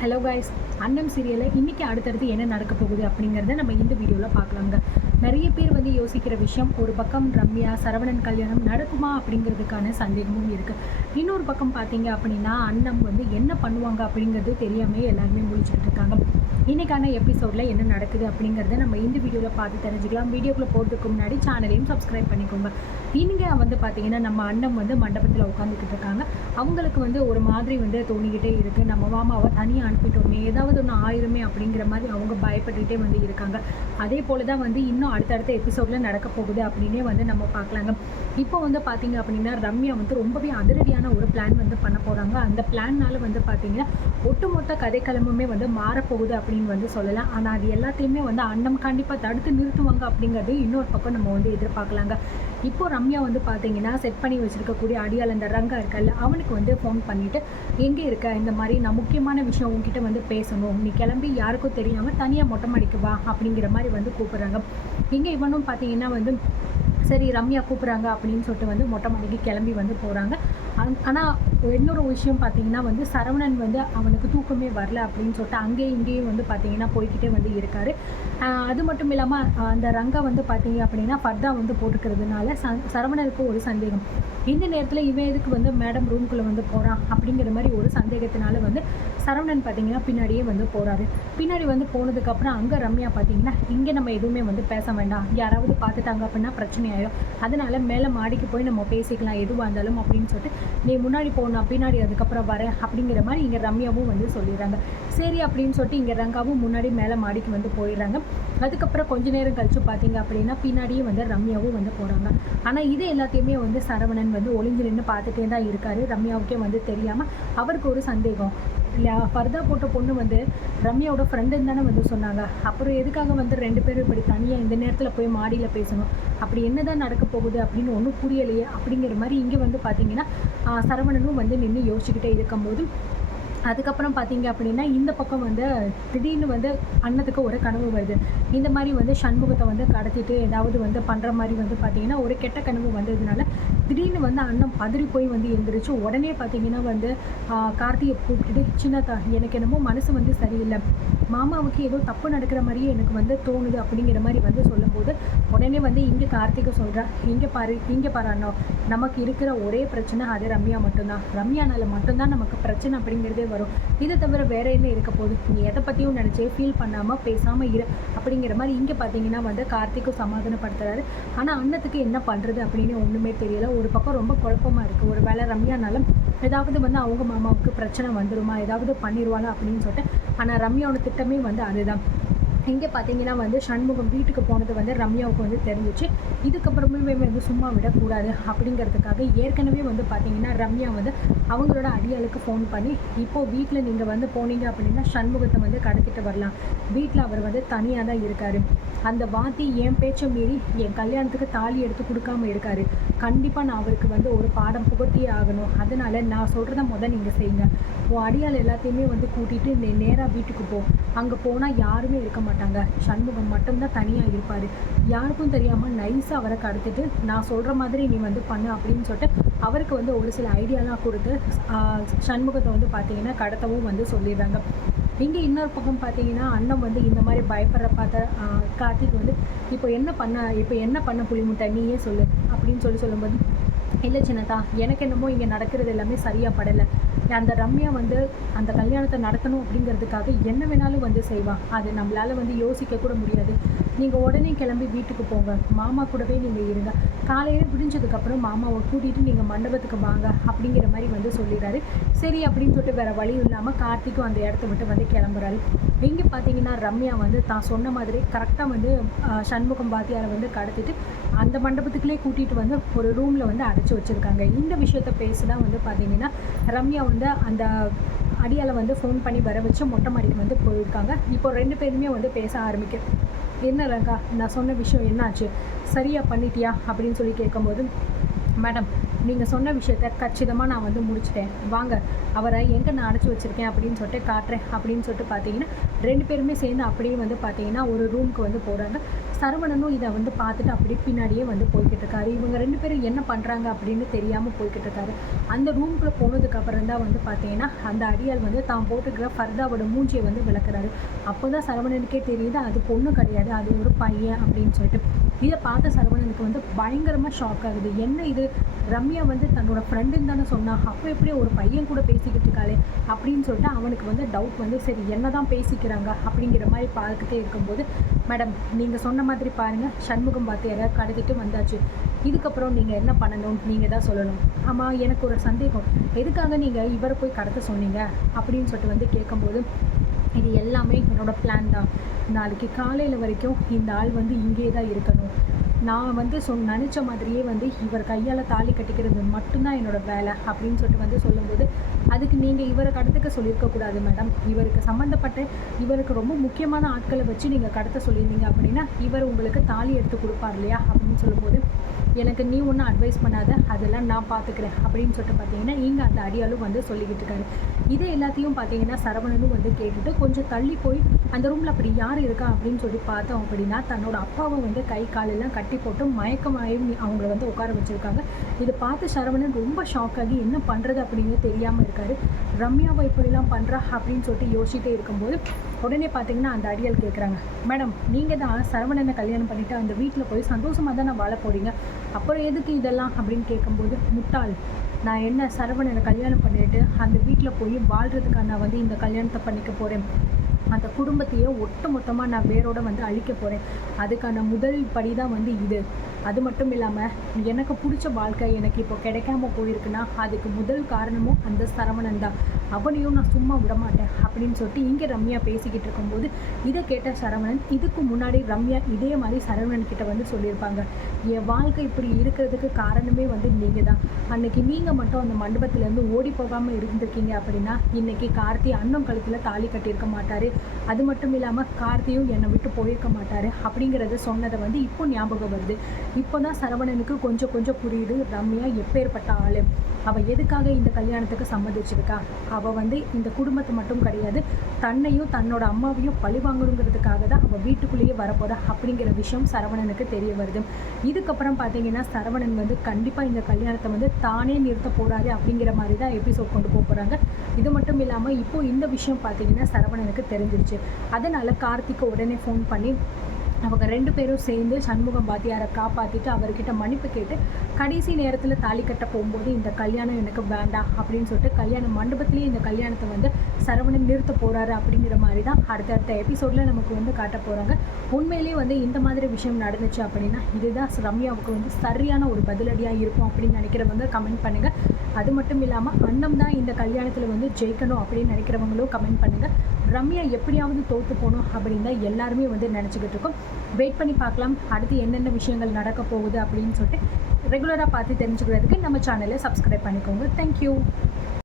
Hello guys, அன்னம் சீரியலில் இன்றைக்கி அடுத்தடுத்து என்ன நடக்க போகுது அப்படிங்கிறத நம்ம இந்த வீடியோவில் பார்க்கலாங்க. நிறைய பேர் வந்து யோசிக்கிற விஷயம், ஒரு பக்கம் ரம்யா சரவணன் கல்யாணம் நடக்குமா அப்படிங்கிறதுக்கான சந்தேகமும் இருக்குது. இன்னொரு பக்கம் பார்த்தீங்க அப்படின்னா அன்னம் வந்து என்ன பண்ணுவாங்க அப்படிங்கிறது தெரியாமல் எல்லாருமே முழிச்சுக்கிட்டு இருக்காங்க. இன்றைக்கான எபிசோடில் என்ன நடக்குது அப்படிங்கிறத நம்ம இந்த வீடியோவில் பார்த்து தெரிஞ்சுக்கலாம். வீடியோக்குள்ளே போகிறதுக்கு முன்னாடி சேனலையும் சப்ஸ்கிரைப் பண்ணிக்கோங்க. இங்கே வந்து பார்த்தீங்கன்னா நம்ம அன்னம் வந்து மண்டபத்தில் உட்காந்துக்கிட்டு இருக்காங்க. அவங்களுக்கு வந்து ஒரு மாதிரி வந்து தோணிக்கிட்டே இருக்குது, நம்ம மாமாவை தனியாக அனுப்பிட்டோமே, ஏதாவது ஒன்று ஆயிருமே அப்படிங்கிற மாதிரி அவங்க பயப்பட்டுகிட்டே வந்து இருக்காங்க. அதே போல் தான் வந்து இன்னும் அடுத்தடுத்த எபிசோடில் நடக்க போகுது அப்படின்னே வந்து நம்ம பார்க்கலாங்க. இப்போ வந்து பார்த்திங்க அப்படின்னா ரம்யா வந்து ரொம்பவே அதிரடியான ஒரு பிளான் வந்து பண்ண போகிறாங்க. அந்த பிளான்னால வந்து பார்த்திங்கன்னா ஒட்டுமொத்த கதைக்களமுமே வந்து மாறப்போகுது அப்படின்னு வந்து சொல்லலாம். ஆனால் அது எல்லாத்தையுமே வந்து அன்னம் கண்டிப்பாக தடுத்து நிறுத்துவாங்க அப்படிங்கிறது இன்னொரு பக்கம் நம்ம வந்து எதிர்பார்க்கலாங்க. இப்போ ரம்யா வந்து பார்த்தீங்கன்னா செட் பண்ணி வச்சுருக்கக்கூடிய அடியால் அந்த ரங்கா இருக்கல்ல, அவனுக்கு வந்து ஃபோன் பண்ணிவிட்டு எங்கே இருக்க, இந்த மாதிரி நான் முக்கியமான விஷயம் உங்ககிட்ட வந்து பேசணும், நீ கிளம்பி யாருக்கும் தெரியாமல் தனியாக மொட்டை மாடிக்கு வா அப்படிங்கிற மாதிரி வந்து கூப்பிட்றாங்க. இங்கே இவனும் பார்த்தீங்கன்னா வந்து சரி ரம்யா கூப்பிட்றாங்க அப்படின்னு சொல்லிட்டு வந்து மொட்டை மாடிக்கு கிளம்பி வந்து போகிறாங்க. ஆனால் இன்னொரு விஷயம் பார்த்தீங்கன்னா வந்து சரவணன் வந்து அவனுக்கு தூக்கமே வரல அப்படின்னு சொல்லிட்டு அங்கேயும் இங்கேயும் வந்து பார்த்தீங்கன்னா போய்கிட்டே வந்து இருக்கார். அது மட்டும் இல்லாமல் அந்த ரங்கா வந்து பார்த்தீங்க அப்படின்னா ஃபர்தா வந்து போட்டுக்கிறதுனால சரவணனுக்கு ஒரு சந்தேகம், இந்த நேரத்தில் இவன் எதுக்கு வந்து மேடம் ரூம்குள்ளே வந்து போகிறான் அப்படிங்கிற மாதிரி ஒரு சந்தேகத்தினால வந்து சரவணன் பார்த்தீங்கன்னா பின்னாடியே வந்து போகிறாரு. பின்னாடி வந்து போனதுக்கப்புறம் அங்கே ரம்யா பார்த்தீங்கன்னா இங்கே நம்ம எதுவுமே வந்து பேச வேண்டாம், யாராவது பார்த்துட்டாங்க அப்படின்னா பிரச்சனை ஆயிடும், அதனால் மேலே மாடிக்கு போய் நம்ம பேசிக்கலாம் எதுவாக இருந்தாலும் அப்படின்னு சொல்லிட்டு நீ முன்னாடி போகணும், பின்னாடி அதுக்கப்புறம் வரேன் அப்படிங்கிற மாதிரி இங்கே ரம்யாவும் வந்து சொல்லிடுறாங்க. சரி அப்படின்னு சொல்லிட்டு இங்கே ரங்காவும் முன்னாடி மேலே மாடிக்கு வந்து போயிடுறாங்க. அதுக்கப்புறம் கொஞ்ச நேரம் கழிச்சு பார்த்தீங்க அப்படின்னா பின்னாடியே வந்து ரம்யாவும் வந்து போகிறாங்க. ஆனால் இது எல்லாத்தையுமே வந்து சரவணன் வந்து ஒளிஞ்சு நின்று பார்த்துட்டே தான் இருக்காரு. ரம்யாவுக்கே வந்து தெரியாமல் அவருக்கு ஒரு சந்தேகம், இல்லை ஃபர்தா போட்ட பொண்ணு வந்து ரம்யாவோட ஃப்ரெண்டுன்னு தானே வந்து சொன்னாங்க, அப்புறம் எதுக்காக வந்து ரெண்டு பேரும் இப்படி தனியாக இந்த நேரத்தில் போய் மாடியில் பேசணும், அப்படி என்ன தான் நடக்க போகுது அப்படின்னு ஒன்றும் புரியலையே அப்படிங்கிற மாதிரி இங்கே வந்து பார்த்தீங்கன்னா சரவணனும் வந்து நின்று யோசிச்சுக்கிட்டே இருக்கும்போது அதுக்கப்புறம் பார்த்தீங்க அப்படின்னா இந்த பக்கம் வந்து திடீர்னு வந்து அண்ணத்துக்கு ஒரு கனவு வருது. இந்த மாதிரி வந்து சண்முகத்தை வந்து கடத்திட்டு ஏதாவது வந்து பண்ணுற மாதிரி வந்து பார்த்திங்கன்னா ஒரு கெட்ட கனவு வந்ததுனால திடீர்னு வந்து அண்ணன் பதறி போய் வந்து எழுந்திரிச்சு உடனே பார்த்திங்கன்னா வந்து கார்த்தியை கூப்பிட்டுட்டு சின்னதா எனக்கு என்னமோ மனசு வந்து சரியில்லை, மாமாவுக்கு ஏதோ தப்பு நடக்கிற மாதிரியே எனக்கு வந்து தோணுது அப்படிங்கிற மாதிரி வந்து சொல்லும்போது உடனே வந்து இங்கே கார்த்திகை சொல்கிறேன், இங்கே பாரு அண்ணா, நமக்கு இருக்கிற ஒரே பிரச்சனை அது ரம்யா மட்டும்தான், ரம்யானால மட்டும்தான் நமக்கு பிரச்சனை அப்படிங்கிறதே வரும், இதை தவிர வேற என்ன இருக்க போகுது, நீ எதை பற்றியும் நினச்சே ஃபீல் பண்ணாமல் பேசாமல் இரு அப்படிங்கிற மாதிரி இங்கே பார்த்தீங்கன்னா வந்து கார்த்திக்கும் சமாதானப்படுத்துறாரு. ஆனால் அண்ணத்துக்கு என்ன பண்ணுறது அப்படின்னு ஒன்றுமே தெரியல. ஒரு பக்கம் ரொம்ப குழப்பமாக இருக்குது, ஒரு வேளை ரம்யானாலும் ஏதாவது வந்து அவங்க மாமாவுக்கு பிரச்சனை வந்துடுமா, ஏதாவது பண்ணிடுவாளா அப்படின்னு சொல்லிட்டு. ஆனால் ரம்யாவோட திட்டமே வந்து அதுதான். இங்கே பார்த்தீங்கன்னா வந்து சண்முகம் வீட்டுக்கு போனது வந்து ரம்யாவுக்கு வந்து தெரிஞ்சிச்சு. இதுக்கப்புறமே வந்து சும்மா விடக்கூடாது அப்படிங்கிறதுக்காக ஏற்கனவே வந்து பார்த்தீங்கன்னா ரம்யா வந்து அவங்களோட அடியாளுக்கு ஃபோன் பண்ணி இப்போது வீட்டில் நீங்கள் வந்து போனீங்க அப்படின்னா சண்முகத்தை வந்து கடத்திட்டு வரலாம், வீட்டில் அவர் வந்து தனியாக தான் இருக்கார், அந்த வாத்தி என் பேச்சை மீறி என் கல்யாணத்துக்கு தாலி எடுத்து கொடுக்காமல் இருக்கார், கண்டிப்பாக நான் அவருக்கு வந்து ஒரு பாடம் புகட்டியே ஆகணும், அதனால் நான் சொல்கிறத நீங்கள் செய்யுங்க, உன் அடியாள் எல்லாத்தையுமே வந்து கூட்டிகிட்டு நீ நேராக வீட்டுக்கு போ, அங்கே போனால் யாருமே இருக்க மாட்டாங்க, சண்முகம் மட்டும்தான் தனியாக இருப்பார், யாருக்கும் தெரியாமல் நைஸாக அவரை கடத்திட்டு நான் சொல்கிற மாதிரி நீ வந்து பண்ணு அப்படின்னு சொல்லிட்டு அவருக்கு வந்து ஒரு சில ஐடியாலாம் கொடுத்து சண்முகத்தை வந்து பார்த்தீங்கன்னா கடத்தவும் வந்து சொல்லிடுறாங்க. இங்கே இன்னொரு பக்கம் பார்த்தீங்கன்னா அண்ணன் வந்து இந்த மாதிரி பயப்படுற பார்த்த கார்த்திக் வந்து இப்போ என்ன பண்ண புலிமுட்டை நீயே சொல்லு அப்படின்னு சொல்லும்போது இல்லை சின்னதா, எனக்கு என்னமோ இங்கே நடக்கிறது எல்லாமே சரியாக படலை, அந்த ரம்யா வந்து அந்த கல்யாணத்தை நடத்தணும் அப்படிங்கிறதுக்காக என்ன வேணாலும் வந்து செய்வான், அது நம்மளால் வந்து யோசிக்க கூட முடியாது, நீங்கள் உடனே கிளம்பி வீட்டுக்கு போங்க, மாமா கூடவே நீங்கள் இருங்க, காலையில் விடிஞ்சதுக்கப்புறம் மாமாவை கூட்டிகிட்டு நீங்கள் மண்டபத்துக்கு வாங்க அப்படிங்கிற மாதிரி வந்து சொல்லிடுறாரு. சரி அப்படின்னு சொல்லிட்டு வேறு வழி இல்லாமல் கார்த்திக்கும் அந்த இடத்த விட்டு வந்து கிளம்புறாரு. இங்கே பார்த்தீங்கன்னா ரம்யா வந்து தான் சொன்ன மாதிரி கரெக்டாக வந்து சண்முகம் பாத்தியாரை வந்து கடத்திட்டு அந்த மண்டபத்துக்குள்ளே கூட்டிகிட்டு வந்து ஒரு ரூமில் வந்து அடைச்சி வச்சுருக்காங்க. இந்த விஷயத்த பேசி தான் வந்து பார்த்தீங்கன்னா ரம்யா வந்து அந்த அடியால் வந்து ஃபோன் பண்ணி வர வச்சு மொட்டை மாடிக்கு வந்து போயிருக்காங்க. இப்போ ரெண்டு பேருமே வந்து பேச ஆரம்பிக்க, என்ன ரங்கா நான் சொன்ன விஷயம் என்னாச்சு, சரியாக பண்ணிட்டியா அப்படின்னு சொல்லி கேட்கும்போது மேடம் நீங்கள் சொன்ன விஷயத்த கச்சிதமாக நான் வந்து முடிச்சிட்டேன், வாங்க அவரை எங்கே நான் அடைச்சி வச்சுருக்கேன் அப்படின்னு சொல்லிட்டு காட்டுறேன் அப்படின்னு சொல்லிட்டு பார்த்தீங்கன்னா 2 பேருமே சேர்ந்து அப்படியே வந்து பார்த்தீங்கன்னா ஒரு ரூமுக்கு வந்து போகிறாங்க. சரவணனும் இதை வந்து பார்த்துட்டு அப்படியே பின்னாடியே வந்து போய்கிட்டு இருக்காரு. இவங்க 2 பேரும் என்ன பண்ணுறாங்க அப்படின்னு தெரியாமல் போய்கிட்டு இருக்காரு. அந்த ரூம்குள்ளே போனதுக்கப்புறம் தான் வந்து பார்த்தீங்கன்னா அந்த அடியாள் வந்து தான் போட்டுக்கிற ஃபர்தாவோட மூஞ்சியை வந்து விளக்குறாரு. அப்போ தான் சரவணனுக்கே தெரியுது அது பொண்ணு கிடையாது, அது ஒரு பையன் அப்படின்னு சொல்லிட்டு. இதை பார்த்த சரவணனுக்கு வந்து பயங்கரமாக ஷாக் ஆகுது. என்ன இது, ரம்யா வந்து தன்னோட ஃப்ரெண்டுன்னு தானே சொன்னா, அப்போ எப்படி ஒரு பையன் கூட பேசிக்கிட்டு இருக்காளே அப்படின்னு சொல்லிட்டு அவனுக்கு வந்து டவுட் வந்து சரி என்ன தான் பேசிக்கிறாங்க அப்படிங்கிற மாதிரி பார்த்துட்டே இருக்கும்போது, மேடம் நீங்கள் சொன்ன மாதிரி பாருங்கள், சண்முகம் வாத்தியாரை கடத்திட்டு வந்தாச்சு, இதுக்கப்புறம் நீங்கள் என்ன பண்ணணும் நீங்கள் தான் சொல்லணும். ஆமாம் எனக்கு ஒரு சந்தேகம், எதுக்காக நீங்கள் இவரை போய் கடத்த சொன்னீங்க அப்படின்னு சொல்லிட்டு வந்து கேட்கும்போது, இது எல்லாமே என்னோடய பிளான் தான். நாளைக்கு காலையில் வரைக்கும் இந்த ஆள் வந்து இங்கே தான் இருக்கணும். நான் வந்து நினச்ச மாதிரியே வந்து இவர் கையால் தாலி கட்டிக்கிறது மட்டும்தான் என்னோடய வேலை அப்படின்னு சொல்லிட்டு வந்து சொல்லும்போது, அதுக்கு நீங்கள் இவரை கடத்துக்க சொல்லியிருக்கக்கூடாது மேடம். இவருக்கு சம்மந்தப்பட்ட இவருக்கு ரொம்ப முக்கியமான ஆட்களை வச்சு நீங்கள் கடத்த சொல்லியிருந்தீங்க அப்படின்னா இவர் உங்களுக்கு தாலி எடுத்து கொடுப்பார் இல்லையா அப்படின்னு சொல்லும்போது, எனக்கு நீ ஒன்றும் அட்வைஸ் பண்ணாத, அதெல்லாம் நான் பார்த்துக்கிறேன் அப்படின்னு சொல்லிட்டு பார்த்தீங்கன்னா இங்கே அந்த அடியாலும் வந்து சொல்லிக்கிட்டு இருக்காரு. இதை எல்லாத்தையும் பார்த்தீங்கன்னா சரவணனும் வந்து கேட்டுட்டு கொஞ்சம் தள்ளி போய் அந்த ரூமில் அப்படி யார் இருக்கா அப்படின்னு சொல்லி பார்த்தோம் அப்படின்னா தன்னோட அப்பாவை வந்து கை காலெல்லாம் கட்டி போட்டு மயக்கமாயும் அவங்கள வந்து உட்கார வச்சுருக்காங்க. இதை பார்த்து சரவணன் ரொம்ப ஷாக் ஆகி என்ன பண்ணுறது அப்படின்னு தெரியாமல் இருக்காரு. ரம்யாவை இப்படிலாம் பண்ணுறா அப்படின்னு சொல்லிட்டு யோசிச்சுட்டே இருக்கும்போது உடனே பார்த்தீங்கன்னா அந்த அடியால் கேட்குறாங்க, மேடம் நீங்கள் தான் சரவணனை கல்யாணம் பண்ணிவிட்டு அந்த வீட்டில் போய் சந்தோஷமாக தான் நான் வாழ போகிறீங்க, அப்புறம் எதுக்கு இதெல்லாம் அப்படின்னு கேட்கும்போது, முட்டாள், நான் என்ன சரவணனை கல்யாணம் பண்ணிட்டு அந்த வீட்டில் போய் வாழ்கிறதுக்காக நான் வந்து இந்த கல்யாணத்தை பண்ணிக்க போகிறேன், அந்த குடும்பத்தையே ஒட்டு மொத்தமாக நான் வேரோட வந்து அழிக்க போகிறேன், அதுக்கான முதல் படி தான் வந்து இது. அது மட்டும் இல்லாமல் எனக்கு பிடிச்ச வாழ்க்கை எனக்கு இப்போ கிடைக்காம போயிருக்குன்னா அதுக்கு முதல் காரணமும் அந்த சரவணன் தான், அவனையும் நான் சும்மா விட மாட்டேன் அப்படின்னு சொல்லிட்டு இங்கே ரம்யா பேசிக்கிட்டு இருக்கும்போது இதை கேட்ட சரவணன், இதுக்கு முன்னாடி ரம்யா இதே மாதிரி சரவணன் கிட்ட வந்து சொல்லியிருப்பாங்க, என் வாழ்க்கை இப்படி இருக்கிறதுக்கு காரணமே வந்து நீங்கள் தான், அன்னைக்கு நீங்கள் மட்டும் அந்த மண்டபத்துலேருந்து ஓடி போகாமல் இருந்திருக்கீங்க அப்படின்னா இன்னைக்கு கார்த்தி அண்ணன் கழுத்தில் தாலி கட்டியிருக்க மாட்டார், அது மட்டும் இல்லாமல் கார்த்தியும் என்னை விட்டு போயிருக்க மாட்டார் அப்படிங்கிறத சொன்னதை வந்து இப்போ ஞாபகம் வருது. இப்போ தான் சரவணனுக்கு கொஞ்சம் கொஞ்சம் புரியுது ரம்யா எப்பேற்பட்ட ஆள், அவள் எதுக்காக இந்த கல்யாணத்துக்கு சம்மதிச்சிருக்கா, அவள் வந்து இந்த குடும்பத்தை மட்டும் கிடையாது தன்னையும் தன்னோட அம்மாவையும் பழி வாங்கணுங்கிறதுக்காக தான் அவள் வீட்டுக்குள்ளேயே வரப்போகிறா அப்படிங்கிற விஷயம் சரவணனுக்கு தெரிய வருது. இதுக்கப்புறம் பார்த்தீங்கன்னா சரவணன் வந்து கண்டிப்பாக இந்த கல்யாணத்தை வந்து தானே நிறுத்த போகிறாரு அப்படிங்கிற மாதிரி தான் எபிசோட் கொண்டு போகிறாங்க. இது மட்டும் இல்லாமல் இப்போது இந்த விஷயம் பார்த்தீங்கன்னா சரவணனுக்கு தெரிஞ்சிருச்சு. அதனால் கார்த்திக்கு உடனே ஃபோன் பண்ணி அவங்க 2 பேரும் சேர்ந்து சண்முகம் வாத்தியாரை காப்பாற்றிட்டு அவர்கிட்ட மன்னிப்பு கேட்டு கடைசி நேரத்தில் தாலி கட்ட போகும்போது இந்த கல்யாணம் எனக்கு வேண்டாம் அப்படின்னு சொல்லிட்டு கல்யாண மண்டபத்துலேயே இந்த கல்யாணத்தை வந்து சரவணன் நிறுத்த போகிறாரு அப்படிங்கிற மாதிரி தான் அடுத்தடுத்த எபிசோடில் நமக்கு வந்து காட்ட போகிறாங்க. உண்மையிலேயே வந்து இந்த மாதிரி விஷயம் நடந்துச்சு அப்படின்னா இதுதான் ரம்யாவுக்கு வந்து சரியான ஒரு பதிலடியாக இருக்கும் அப்படின்னு நினைக்கிறவங்க கமெண்ட் பண்ணுங்கள். அது மட்டும் இல்லாமல் அண்ணம் தான் இந்த கல்யாணத்தில் வந்து ஜெயிக்கணும் அப்படின்னு நினைக்கிறவங்களும் கமெண்ட் பண்ணுங்கள். ரம்யா எப்படியாவது தோற்று போகணும் அப்படின்னு தான் எல்லாருமே வந்து நினச்சிக்கிட்டு இருக்கோம். வெயிட் பண்ணி பார்க்கலாம் அடுத்து என்னென்ன விஷயங்கள் நடக்க போகுது அப்படின்னு சொல்லிட்டு ரெகுலராக பார்த்து தெரிஞ்சுக்கிறதுக்கு நம்ம சேனலை சப்ஸ்கிரைப் பண்ணிக்கோங்க. தேங்க்யூ.